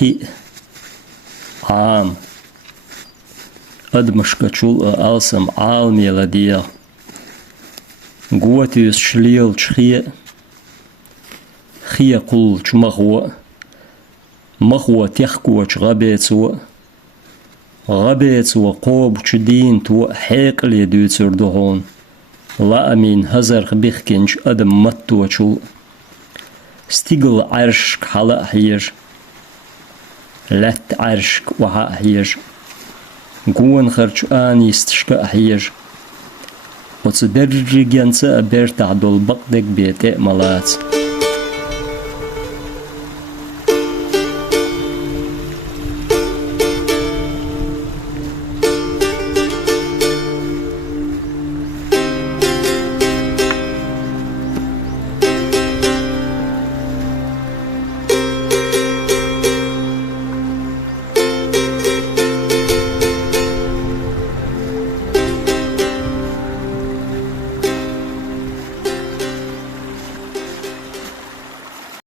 خي عام أدمشكتشول ألسم عالمي لديه قوتي شليل شخية خية قول مخوة مخوة تخكوة غبيتسوة غبيتسوة قوب دين تو حيق لي دوتسر دهون لا أمين هزر بيخكنش أدم متوة شو ستيقل عرشك حلق حير لت عرشك وحق حير قوان خرج آني استشكأ حير وتصدرج جنسة أبير تعدل بقدك بيتئ ملات